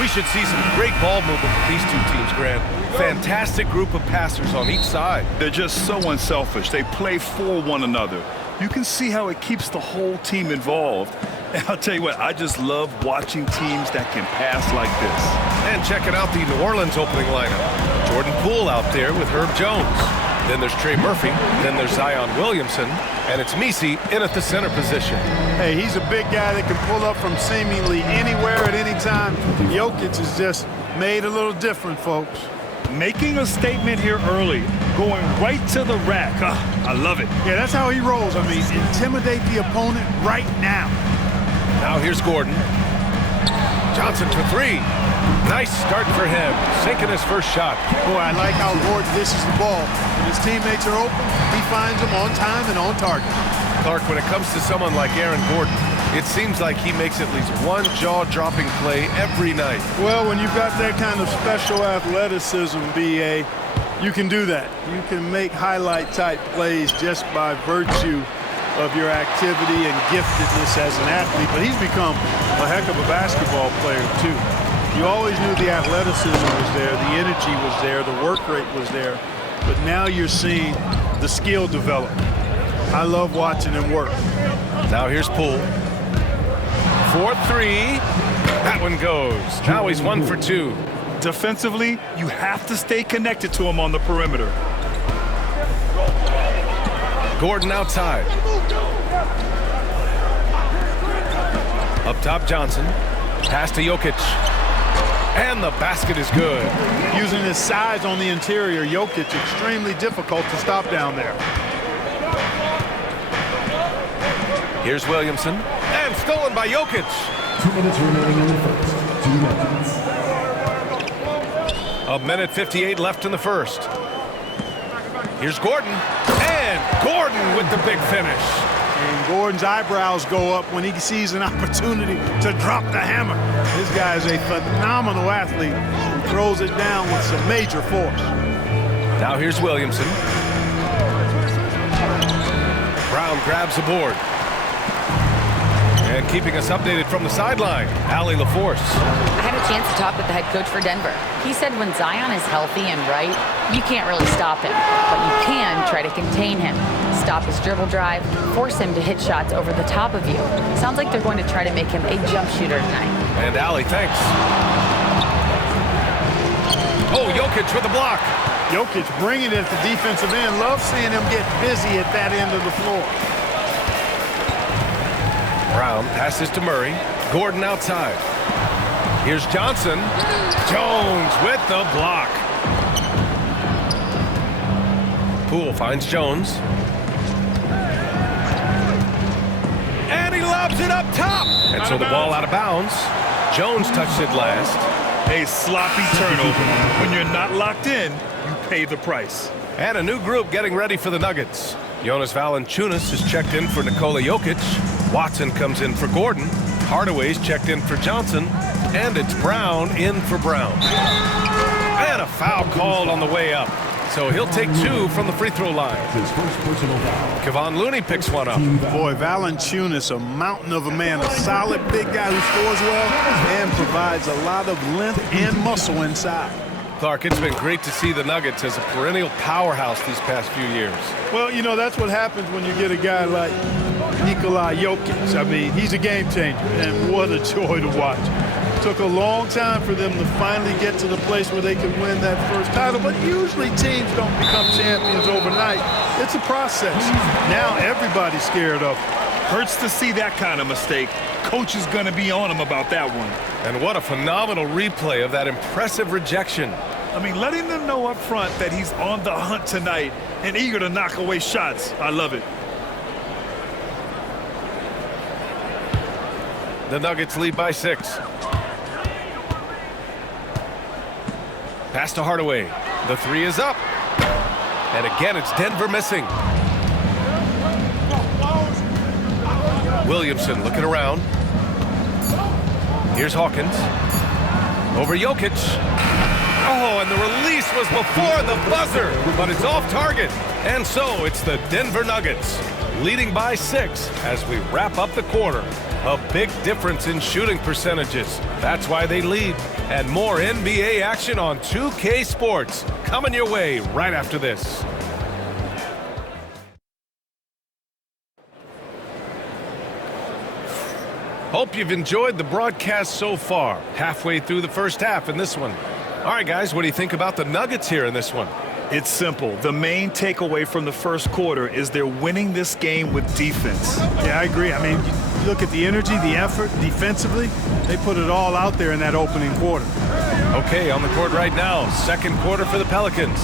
We should see some great ball movement with these two teams, Grant. Fantastic group of passers on each side. They're just so unselfish. They play for one another. You can see how it keeps the whole team involved. And I'll tell you what, I just love watching teams that can pass like this. And checking out the New Orleans opening lineup. Jordan Poole out there with Herb Jones. Then there's Trey Murphy. Then there's Zion Williamson. And it's Messi in at the center position. Hey, he's a big guy that can pull up from seemingly anywhere at any time. Jokic is just made a little different, folks. Making a statement here early, going right to the rack. I love it. Yeah, that's how he rolls. I mean, intimidate the opponent right now. Now here's Gordon. Johnson for three. Nice start for him, sinking his first shot. Boy, I like how Gordon dishes the ball. When his teammates are open, he finds them on time and on target. Clark, when it comes to someone like Aaron Gordon, it seems like he makes at least one jaw-dropping play every night. Well, when you've got that kind of special athleticism, B.A., you can do that. You can make highlight-type plays just by virtue of your activity and giftedness as an athlete. But he's become a heck of a basketball player, too. You always knew the athleticism was there, the energy was there, the work rate was there. But now you're seeing the skill develop. I love watching him work. Now here's Poole. 4-3. That one goes. Now he's 1 for 2. Defensively, you have to stay connected to him on the perimeter. Gordon outside. Up top, Johnson. Pass to Jokic. And the basket is good. Using his size on the interior, Jokic extremely difficult to stop down there. Here's Williamson. And stolen by Jokic. 2 minutes remaining in the first. 2 minutes. A minute 58 left in the first. Here's Gordon. And Gordon with the big finish. And Gordon's eyebrows go up when he sees an opportunity to drop the hammer. This guy is a phenomenal athlete who throws it down with some major force. Now here's Williamson. Brown grabs the board. And keeping us updated from the sideline, Allie LaForce. I had a chance to talk with the head coach for Denver. He said when Zion is healthy and right, you can't really stop him, but you can try to contain him. Stop his dribble drive, force him to hit shots over the top of you. Sounds like they're going to try to make him a jump shooter tonight. And Allie, thanks. Oh, Jokic with the block. Jokic bringing it at the defensive end. Love seeing him get busy at that end of the floor. Brown passes to Murray. Gordon outside. Here's Johnson. Jones with the block. Poole finds Jones. And he lobs it up top. And so the ball out of bounds. Jones touched it last. A sloppy turnover. When you're not locked in, you pay the price. And a new group getting ready for the Nuggets. Jonas Valanciunas is checked in for Nikola Jokic. Watson comes in for Gordon. Hardaway's checked in for Johnson. And it's Brown in for Brown. And a foul called on the way up. So he'll take 2 from the free throw line. His first personal foul. Kevon Looney picks one up. Boy, Valanciunas, a mountain of a man, a solid big guy who scores well and provides a lot of length and muscle inside. Clark, it's been great to see the Nuggets as a perennial powerhouse these past few years. Well, you know, that's what happens when you get a guy like Nikola Jokic. I mean, he's a game changer, and what a joy to watch. Took a long time for them to finally get to the place where they could win that first title, but usually teams don't become champions overnight. It's a process. Now everybody's scared of him. Hurts to see that kind of mistake. Coach is going to be on him about that one. And what a phenomenal replay of that impressive rejection. I mean, letting them know up front that he's on the hunt tonight and eager to knock away shots. I love it. The Nuggets lead by 6. Pass to Hardaway. The 3 is up. And again, it's Denver missing. Williamson looking around. Here's Hawkins. Over Jokic. Oh, and the release was before the buzzer, but it's off target. And so it's the Denver Nuggets leading by 6 as we wrap up the quarter. A big difference in shooting percentages. That's why they lead. and more NBA action on 2K Sports coming your way right after this. Hope you've enjoyed the broadcast so far. Halfway through the first half in this one. All right, guys, what do you think about the Nuggets here in this one? It's simple. The main takeaway from the first quarter is they're winning this game with defense. Yeah, I agree. I mean, you look at the energy, the effort defensively, they put it all out there in that opening quarter. Okay, on the court right now, second quarter for the Pelicans.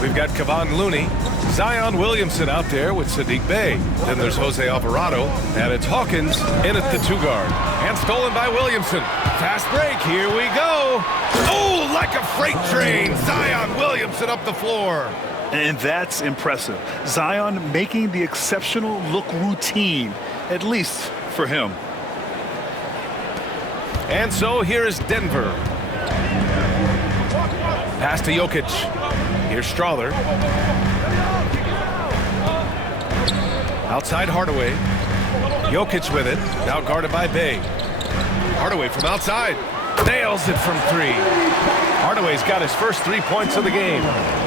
We've got Kevon Looney, Zion Williamson out there with Sadiq Bey. Then there's Jose Alvarado, and it's Hawkins in at the 2-guard. And stolen by Williamson. Fast break, here we go. Oh, like a freight train, Zion Williamson up the floor. And that's impressive. Zion making the exceptional look routine, at least for him. And so here is Denver. Pass to Jokic. Here's Strother. Outside Hardaway. Jokic with it. Now guarded by Bey. Hardaway from outside. Nails it from 3. Hardaway's got his first 3 points of the game.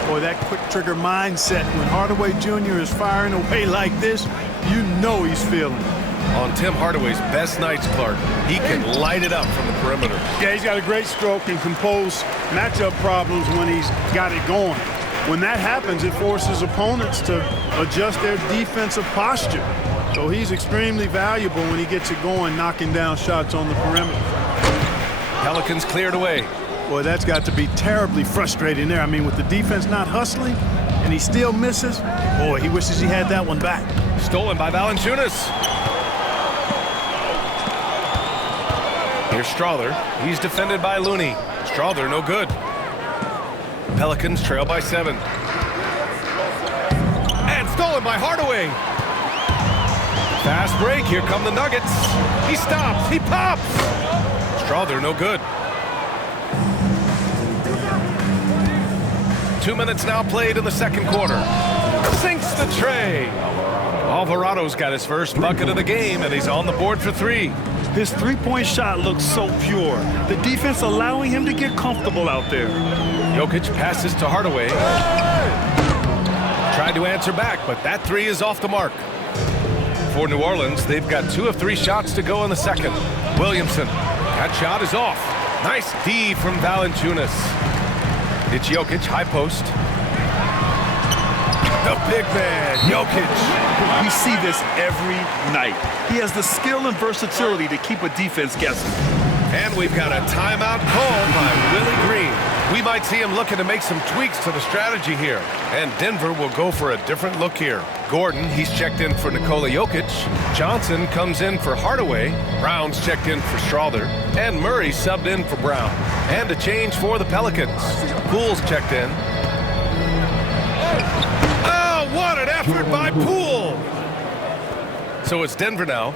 Boy, that quick trigger mindset. When Hardaway Jr. is firing away like this, you know he's feeling it. On Tim Hardaway's best nights, Clark, he can light it up from the perimeter. Yeah, he's got a great stroke and compose matchup problems when he's got it going. When that happens, it forces opponents to adjust their defensive posture. So he's extremely valuable when he gets it going, knocking down shots on the perimeter. Pelicans cleared away. Boy, that's got to be terribly frustrating there. I mean, with the defense not hustling and he still misses, boy, he wishes he had that one back. Stolen by Valanciunas. Here's Strother. He's defended by Looney. Strother, no good. Pelicans trail by 7. And stolen by Hardaway. Fast break. Here come the Nuggets. He stops. He pops. Strother, no good. 2 minutes now played in the second quarter. Sinks the tray. Alvarado's got his first bucket of the game, and he's on the board for 3. His three-point shot looks so pure. The defense allowing him to get comfortable out there. Jokic passes to Hardaway. Tried to answer back, but that 3 is off the mark. For New Orleans, they've got 2 of 3 shots to go in the second. Williamson, that shot is off. Nice D from Valanciunas. It's Jokic, high post. The big man, Jokic. We see this every night. He has the skill and versatility to keep a defense guessing. And we've got a timeout called by Willie Green. We might see him looking to make some tweaks to the strategy here. And Denver will go for a different look here. Gordon, he's checked in for Nikola Jokic. Johnson comes in for Hardaway. Brown's checked in for Strother. And Murray subbed in for Brown. And a change for the Pelicans. Poole's checked in. Oh, what an effort by Poole! So it's Denver now.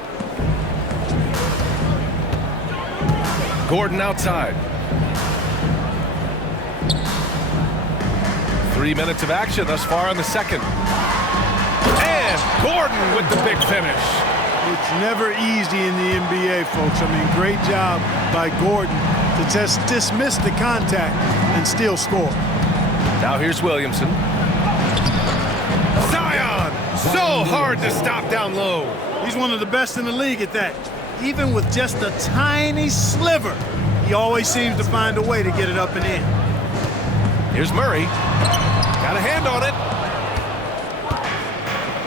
Gordon outside. 3 minutes of action thus far in the second. And Gordon with the big finish. It's never easy in the NBA, folks. I mean, great job by Gordon to just dismiss the contact and still score. Now here's Williamson. Zion! So hard to stop down low. He's one of the best in the league at that. Even with just a tiny sliver, he always seems to find a way to get it up and in. Here's Murray. Got a hand on it.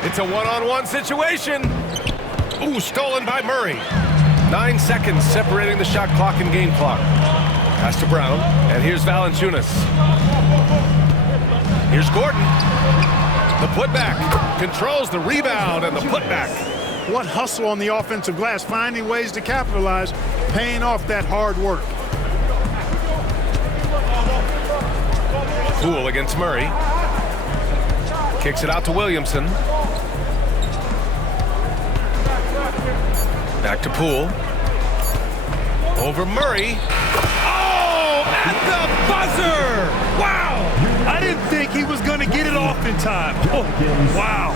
It's a one-on-one situation. Ooh, stolen by Murray. 9 seconds separating the shot clock and game clock. Pass to Brown, and here's Valanciunas. Here's Gordon. The putback. Controls the rebound and the putback. What hustle on the offensive glass, finding ways to capitalize, paying off that hard work. Poole against Murray. Kicks it out to Williamson. Back to Poole. Over Murray. Oh, at the buzzer! Wow! I didn't think he was going to get it off in time. Oh, wow.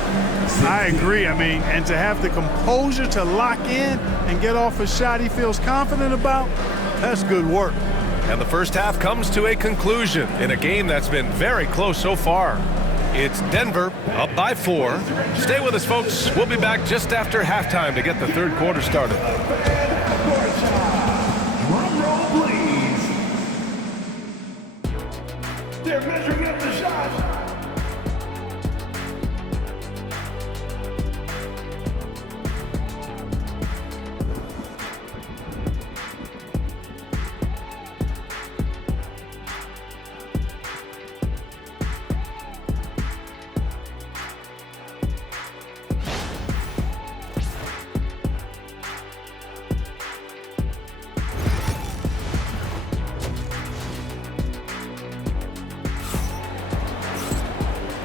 I agree. I mean, and to have the composure to lock in and get off a shot he feels confident about, that's good work. And the first half comes to a conclusion in a game that's been very close so far. It's Denver up by 4. Stay with us, folks. We'll be back just after halftime to get the third quarter started. Drum roll, please. They're measuring up the shot.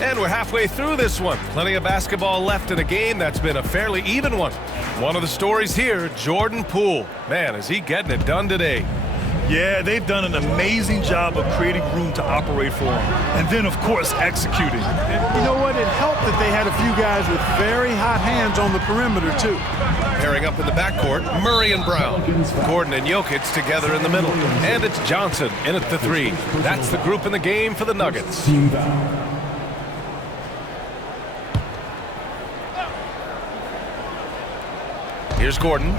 And we're halfway through this one. Plenty of basketball left in a game that's been a fairly even one. One of the stories here, Jordan Poole. Man, is he getting it done today. Yeah, they've done an amazing job of creating room to operate for him. And then, of course, executing. And you know what? It helped that they had a few guys with very hot hands on the perimeter, too. Pairing up in the backcourt, Murray and Brown. Gordon and Jokic together in the middle. And it's Johnson in at the 3. That's the group in the game for the Nuggets. Team foul. Here's Gordon.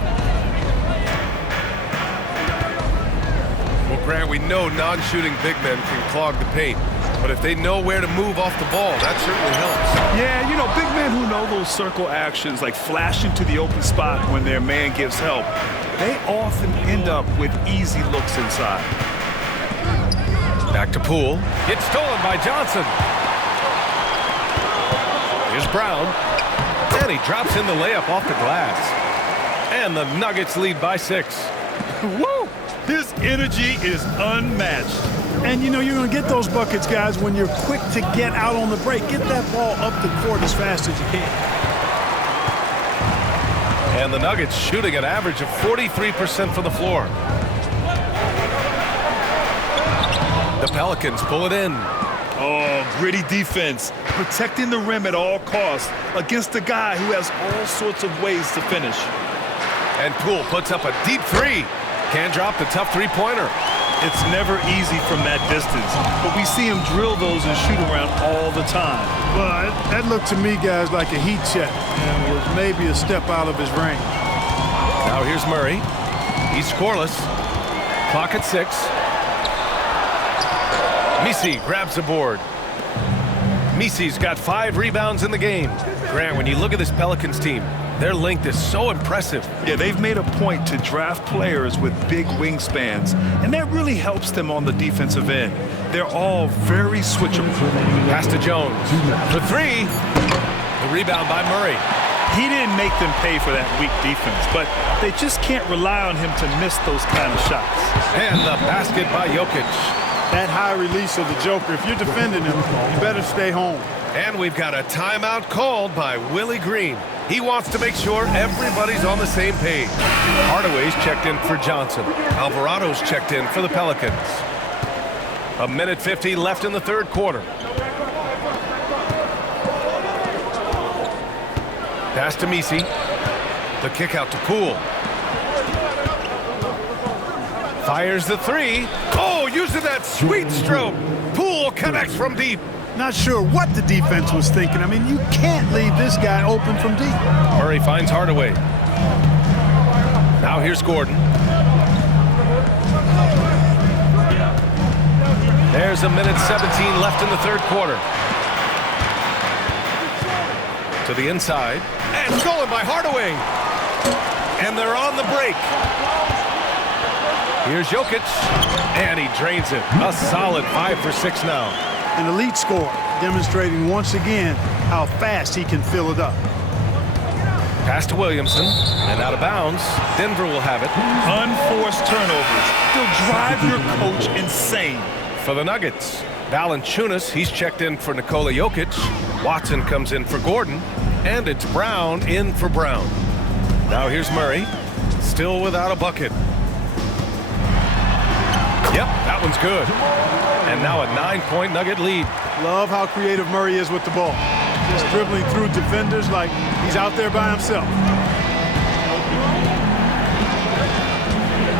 Well, Grant, we know non-shooting big men can clog the paint, but if they know where to move off the ball, that certainly helps. Yeah, you know, big men who know those circle actions, like flashing to the open spot when their man gives help, they often end up with easy looks inside. Back to Poole. Gets stolen by Johnson. Here's Brown. And he drops in the layup off the glass. And the Nuggets lead by 6. Woo! His energy is unmatched. And, you know, you're going to get those buckets, guys, when you're quick to get out on the break. Get that ball up the court as fast as you can. And the Nuggets shooting an average of 43% from the floor. The Pelicans pull it in. Oh, gritty defense. Protecting the rim at all costs against a guy who has all sorts of ways to finish. And Poole puts up a deep 3. Can't drop the tough three-pointer. It's never easy from that distance, but we see him drill those and shoot around all the time. Well, that looked to me, guys, like a heat check and was maybe a step out of his range. Now here's Murray. He's scoreless. Clock at 6. Misi grabs the board. Misi's got 5 rebounds in the game. Grant, when you look at this Pelicans team, their length is so impressive. Yeah, they've made a point to draft players with big wingspans, and that really helps them on the defensive end. They're all very switchable. Pass to Jones. For 3. The rebound by Murray. He didn't make them pay for that weak defense, but they just can't rely on him to miss those kind of shots. And the basket by Jokic. That high release of the Joker, if you're defending him, you better stay home. And we've got a timeout called by Willie Green. He wants to make sure everybody's on the same page. Hardaway's checked in for Johnson. Alvarado's checked in for the Pelicans. 1:50 left in the third quarter. Pass to Misi. The kick out to Poole. Fires the 3. Oh, using that sweet stroke. Poole connects from deep. Not sure what the defense was thinking. I mean, you can't leave this guy open from deep. Murray finds Hardaway. Now here's Gordon. There's 1:17 left in the third quarter. To the inside. And stolen by Hardaway. And they're on the break. Here's Jokic. And he drains it. A solid 5 for 6 now. An elite score, demonstrating once again how fast he can fill it up. Pass to Williamson, and out of bounds. Denver will have it. Unforced turnovers. They'll drive your coach insane. For the Nuggets, Valanciunas, he's checked in for Nikola Jokic. Watson comes in for Gordon, and it's Brown in for Brown. Now here's Murray, still without a bucket. Yep, that one's good. And now a 9-point Nugget lead. Love how creative Murray is with the ball. Just dribbling through defenders like he's out there by himself.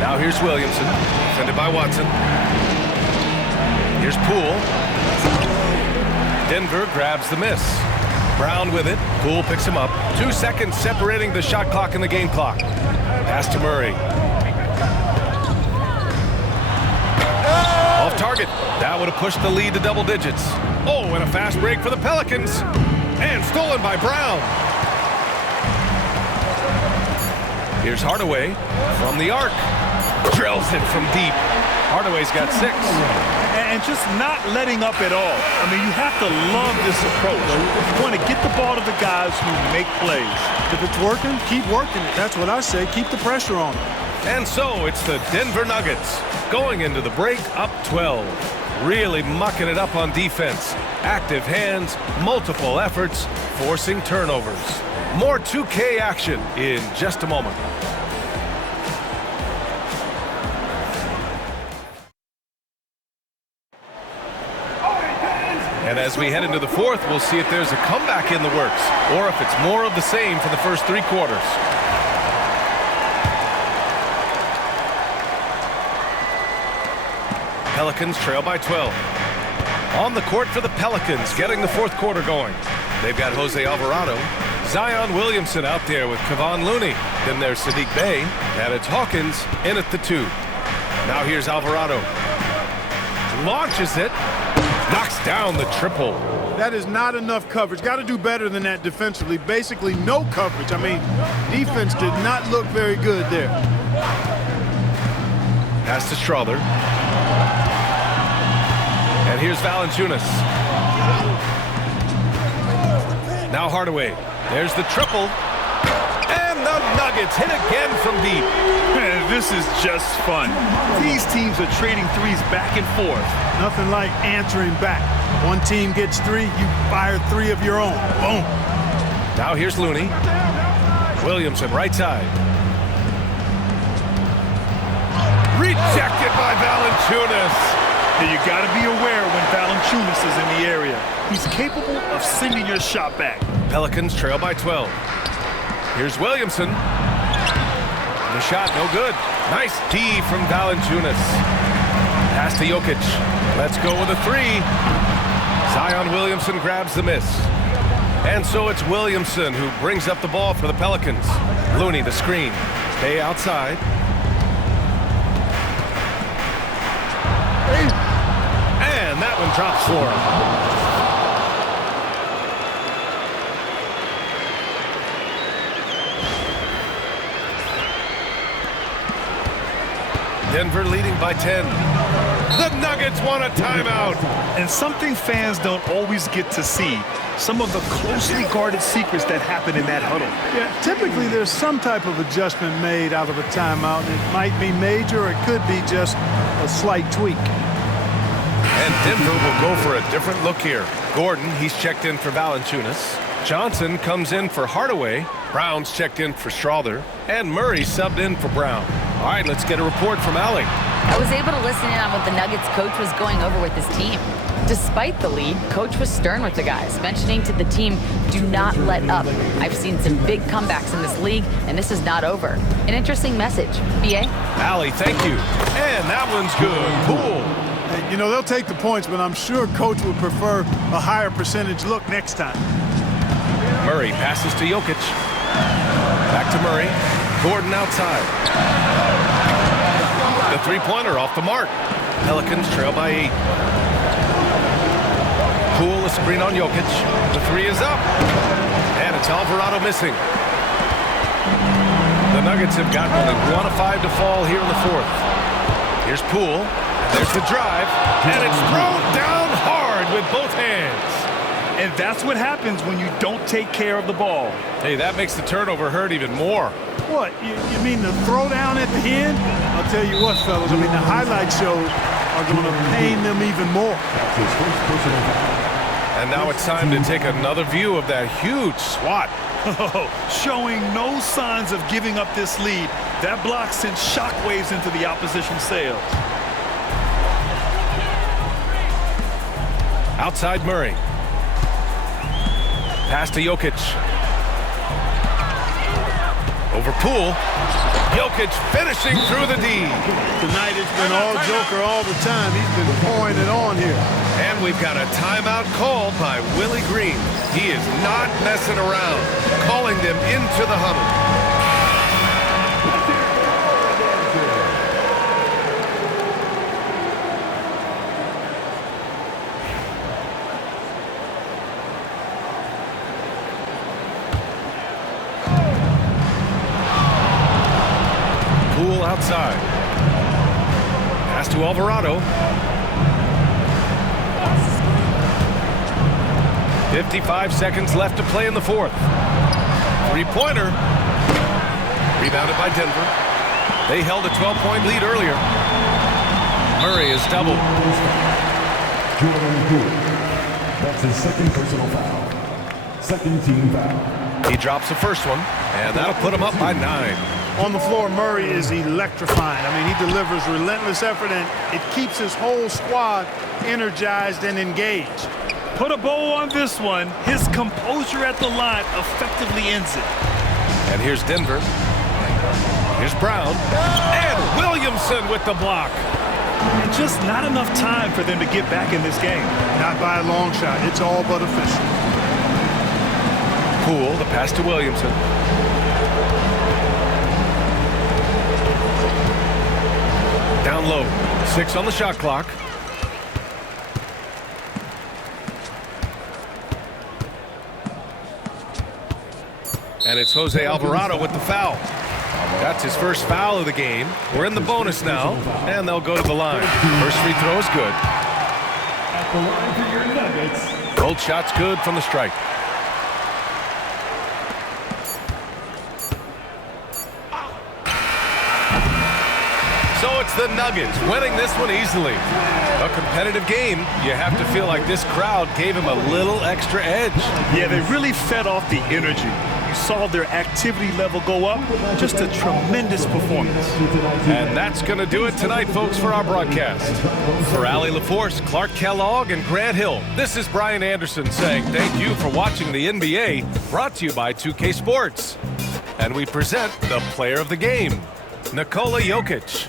Now here's Williamson, defended by Watson. Here's Poole. Denver grabs the miss. Brown with it. Poole picks him up. 2 seconds separating the shot clock and the game clock. Pass to Murray. Off target. That would have pushed the lead to double digits. Oh, and a fast break for the Pelicans. And stolen by Brown. Here's Hardaway from the arc. Drills it from deep. Hardaway's got 6. And just not letting up at all. I mean, you have to love this approach. You want to get the ball to the guys who make plays. If it's working, keep working it. That's what I say. Keep the pressure on them. And so it's the Denver Nuggets going into the break up 12. Really mucking it up on defense. Active hands, multiple efforts, forcing turnovers. More 2K action in just a moment. And as we head into the fourth, we'll see if there's a comeback in the works or if it's more of the same for the first 3 quarters. Pelicans trail by 12. On the court for the Pelicans, getting the fourth quarter going. They've got Jose Alvarado. Zion Williamson out there with Kevon Looney. Then there's Sadiq Bey. And it's Hawkins in at the 2. Now here's Alvarado. Launches it. Knocks down the triple. That is not enough coverage. Got to do better than that defensively. Basically no coverage. I mean, defense did not look very good there. Pass to Strother. And here's Valanciunas. Now Hardaway. There's the triple. And the Nuggets hit again from deep. Man, this is just fun. These teams are trading threes back and forth. Nothing like answering back. One team gets 3, you fire 3 of your own. Boom. Now here's Looney. Williamson, right side. Rejected by Valanciunas. And you got to be aware when Valanciunas is in the area. He's capable of sending your shot back. Pelicans trail by 12. Here's Williamson. The shot, no good. Nice D from Valanciunas. Pass to Jokic. Let's go with a 3. Zion Williamson grabs the miss. And so it's Williamson who brings up the ball for the Pelicans. Looney, the screen. Bey outside. And that one drops for him. Denver leading by 10. The Nuggets want a timeout. And something fans don't always get to see. Some of the closely guarded secrets that happen in that huddle. Yeah, typically there's some type of adjustment made out of a timeout. It might be major, or it could be just a slight tweak. And Denver will go for a different look here. Gordon, he's checked in for Valanciunas. Johnson comes in for Hardaway. Brown's checked in for Strother. And Murray subbed in for Brown. All right, let's get a report from Allie. I was able to listen in on what the Nuggets coach was going over with his team. Despite the lead, coach was stern with the guys, mentioning to the team, do not let up. I've seen some big comebacks in this league, and this is not over. An interesting message. B.A.? Allie, thank you. And that one's good. Cool. You know, they'll take the points, but I'm sure coach would prefer a higher percentage look next time. Murray passes to Jokic. Back to Murray. Gordon outside. The three-pointer off the mark. Pelicans trail by 8. Poole, a screen on Jokic. The 3 is up. And it's Alvarado missing. The Nuggets have gotten only 1 of 5 to fall here in the fourth. Here's Poole. There's the drive. And it's thrown down hard with both hands. And that's what happens when you don't take care of the ball. Hey, that makes the turnover hurt even more. What, you mean the throwdown at the end? I'll tell you what, fellas, I mean, the highlight shows are going to pain them even more. And now it's time to take another view of that huge swat. Showing no signs of giving up this lead. That block sent shockwaves into the opposition sails. Outside Murray. Pass to Jokic. Over Poole. Jokic finishing through the D. Tonight it's been all Joker all the time. He's been pouring it on here. And we've got a timeout called by Willie Green. He is not messing around, calling them into the huddle. Poole outside. Pass to Alvarado. 55 seconds left to play in the fourth. Three-pointer. Rebounded by Denver. They held a 12-point lead earlier. Murray is doubled. Jordan Poole. That's his second personal foul. Second team foul. He drops the first one, and that'll put him up by 9. On the floor, Murray is electrifying. I mean, he delivers relentless effort, and it keeps his whole squad energized and engaged. Put a bow on this one. His composure at the line effectively ends it. And here's Denver. Here's Brown. And Williamson with the block. And just not enough time for them to get back in this game. Not by a long shot. It's all but official. Poole, the pass to Williamson. Down low. 6 on the shot clock. And it's Jose Alvarado with the foul. That's his first foul of the game. We're in the bonus now, and they'll go to the line. First free throw is good. At the line for your Nuggets. Both shots good from the strike. So it's the Nuggets winning this one easily. A competitive game. You have to feel like this crowd gave him a little extra edge. Yeah, they really fed off the energy. You saw their activity level go up. Just a tremendous performance. And that's going to do it tonight, folks, for our broadcast. For Allie LaForce, Clark Kellogg, and Grant Hill, this is Brian Anderson saying thank you for watching the NBA, brought to you by 2K Sports. And we present the player of the game, Nikola Jokic.